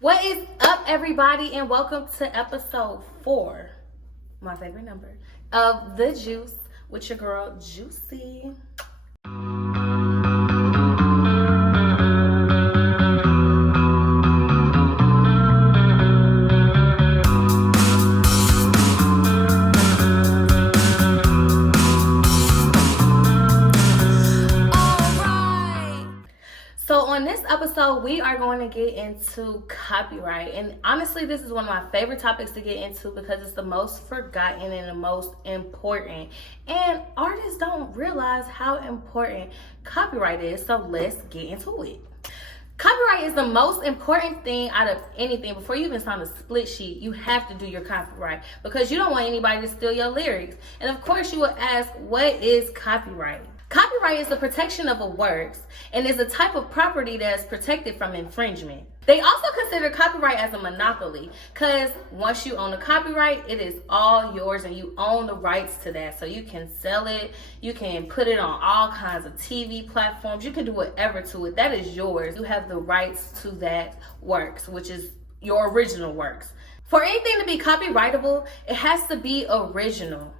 What is up, everybody, and welcome to episode 4, my favorite number, of The Juice with your girl, Juicy. So on this episode, we are going to get into copyright. And honestly, this is one of my favorite topics to get into because it's the most forgotten and the most important. And artists don't realize how important copyright is. So let's get into it. Copyright is the most important thing out of anything. Before you even sign a split sheet, you have to do your copyright because you don't want anybody to steal your lyrics. And of course, you will ask, what is copyright? Copyright is the protection of a works and is a type of property that is protected from infringement. They also consider copyright as a monopoly because once you own a copyright, it is all yours and you own the rights to that. So you can sell it, you can put it on all kinds of TV platforms, you can do whatever to it. That is yours. You have the rights to that works, which is your original works. For anything to be copyrightable, it has to be original.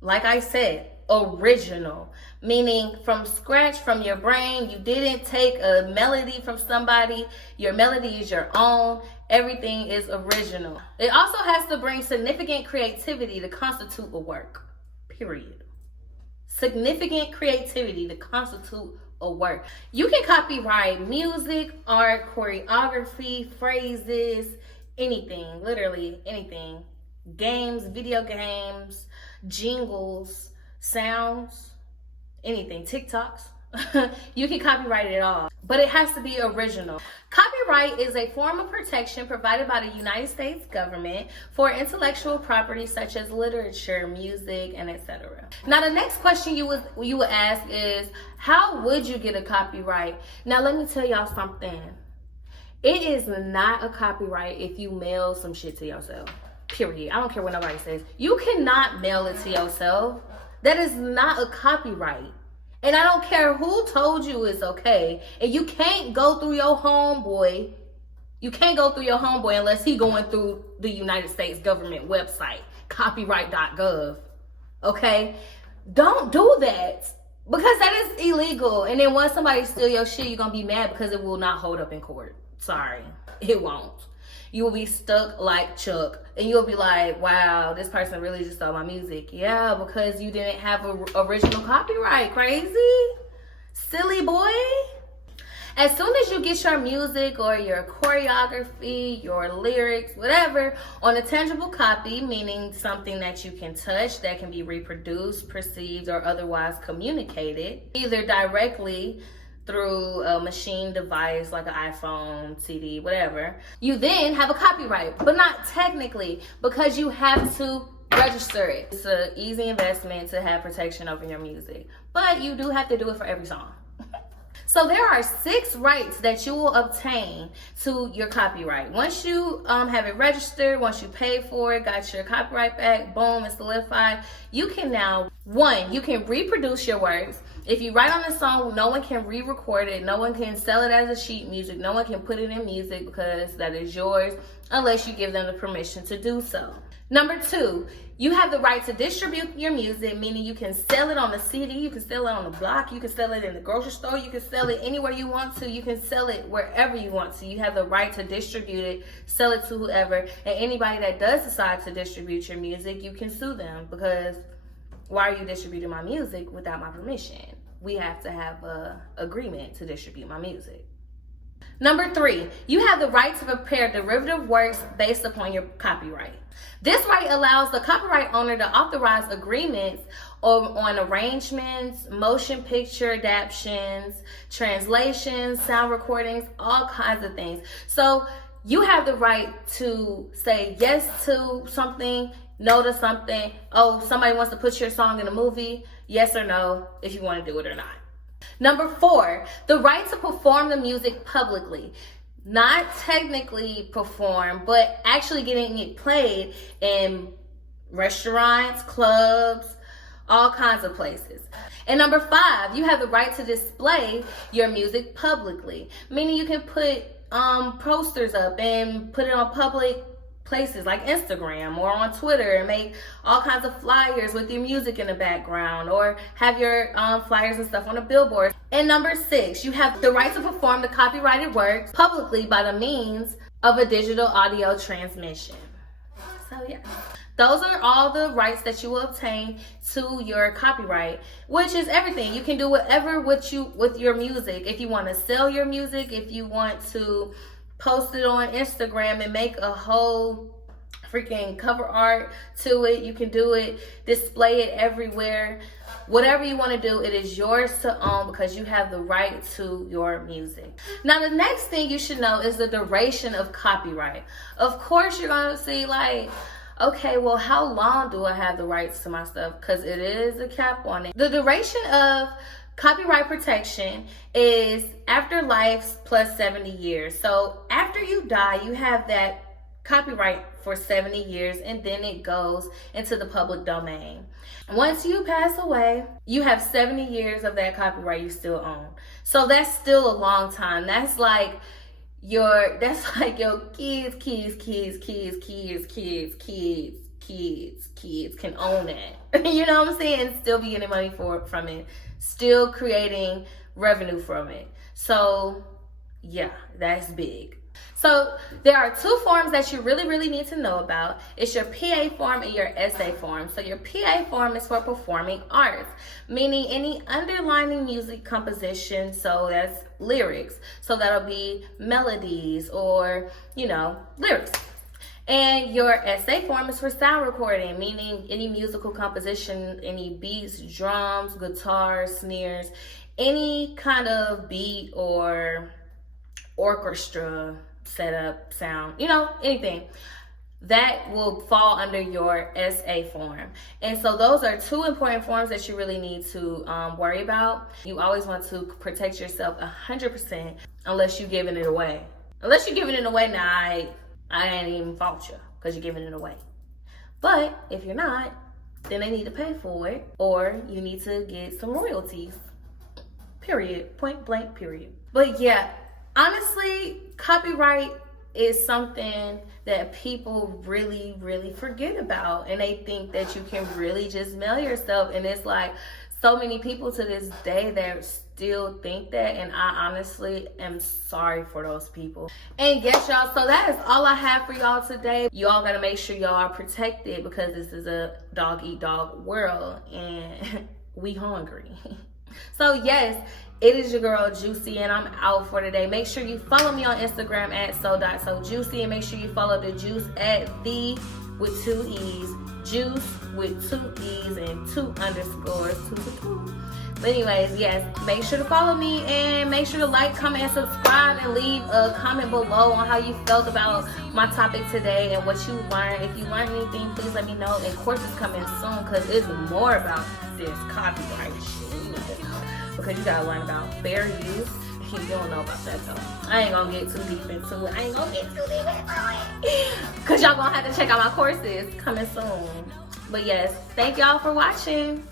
Like I said, original, meaning from scratch, from your brain. You didn't take a melody from somebody. Your melody is your own. Everything is original. It also has to bring significant creativity to constitute a work, period. Significant creativity to constitute a work. You can copyright music, art, choreography, phrases, anything, literally anything. Games, video games, jingles, sounds, anything, TikToks. You can copyright it all, but it has to be original. Copyright is a form of protection provided by the United States government for intellectual property such as literature, music, and etc. Now, the next question you would ask is, how would you get a copyright? Now, let me tell y'all something. It is not a copyright if you mail some shit to yourself. Period. I don't care what nobody says. You cannot mail it to yourself. That is not a copyright. And I don't care who told you it's okay. And you can't go through your homeboy. You can't go through your homeboy unless he going through the United States government website, copyright.gov. Okay? Don't do that. Because that is illegal. And then once somebody steal your shit, you're going to be mad because it will not hold up in court. Sorry. It won't. You will be stuck like Chuck and you'll be like, wow, this person really just stole my music. Yeah, because you didn't have an original copyright. Crazy? Silly boy. As soon as you get your music or your choreography, your lyrics, whatever, on a tangible copy, meaning something that you can touch, that can be reproduced, perceived, or otherwise communicated, either directly through a machine device like an iPhone, CD, whatever, you then have a copyright, but not technically because you have to register it. It's an easy investment to have protection over your music, but you do have to do it for every song. So there are 6 rights that you will obtain to your copyright. Once you have it registered, once you pay for it, got your copyright back, boom, it's solidified, you can now, 1, you can reproduce your works. If you write on a song, no one can re-record it. No one can sell it as a sheet music. No one can put it in music because that is yours unless you give them the permission to do so. Number 2, you have the right to distribute your music, meaning you can sell it on a CD, you can sell it on the block, you can sell it in the grocery store, you can sell it anywhere you want to, you can sell it wherever you want to. You have the right to distribute it, sell it to whoever, and anybody that does decide to distribute your music, you can sue them because why are you distributing my music without my permission? We have to have an agreement to distribute my music. Number 3, you have the right to prepare derivative works based upon your copyright. This right allows the copyright owner to authorize agreements on arrangements, motion picture adaptations, translations, sound recordings, all kinds of things. So you have the right to say yes to something, no to something. Oh, somebody wants to put your song in a movie, yes or no, if you want to do it or not. Number 4, the right to perform the music publicly. Not technically perform, but actually getting it played in restaurants, clubs, all kinds of places. And number 5, you have the right to display your music publicly, meaning you can put posters up and put it on public places like Instagram or on Twitter, and make all kinds of flyers with your music in the background, or have your flyers and stuff on a billboard. And number 6, you have the right to perform the copyrighted works publicly by the means of a digital audio transmission. So yeah, those are all the rights that you will obtain to your copyright, which is everything. You can do whatever with your music. If you want to sell your music, if you want to post it on Instagram and make a whole freaking cover art to it, you can do it, display it everywhere. Whatever you want to do, it is yours to own because you have the right to your music. Now, the next thing you should know is the duration of copyright. Of course, you're going to see like, okay, well, how long do I have the rights to my stuff? Because it is a cap on it. The duration of copyright protection is after life plus 70 years. So after you die, you have that copyright for 70 years, and then it goes into the public domain. Once you pass away, you have 70 years of that copyright you still own. So that's still a long time. That's like your kids can own it. You know what I'm saying? And still be getting money from it, still creating revenue from it. So yeah, that's big. So there are 2 forms that you really need to know about. It's your PA form and your SA form. So your PA form is for performing arts, meaning any underlining music composition. So that's lyrics. So that'll be melodies or, lyrics. And your SA form is for sound recording, meaning any musical composition, any beats, drums, guitars, snares, any kind of beat or orchestra setup, sound, anything that will fall under your SA form. And so those are 2 important forms that you really need to worry about. You always want to protect yourself 100% unless you're giving it away. Unless you're giving it away, now I ain't even fault you because you're giving it away. But if you're not, then they need to pay for it, or you need to get some royalties. Period. Point blank, period. But yeah, honestly, copyright is something that people really forget about, and they think that you can really just mail yourself. And it's like so many people to this day that still think that, and I honestly am sorry for those people. And yes, y'all, so that is all I have for y'all today. Y'all gotta make sure y'all are protected because this is a dog eat dog world and we hungry. So yes, it is your girl Juicy, and I'm out for today. Make sure you follow me on Instagram at so.sojuicy, and make sure you follow the Juice at the with 2 E's, Juice with 2 E's and 2 underscores, 2. But anyways, yes, make sure to follow me, and make sure to like, comment, and subscribe, and leave a comment below on how you felt about my topic today and what you learned. If you learned anything, please let me know. And courses coming soon because it's more about this copyright shit. Because you gotta learn about fair use. You don't know about that though. I ain't gonna get too deep into it. Because y'all gonna have to check out my courses coming soon. But yes, thank y'all for watching.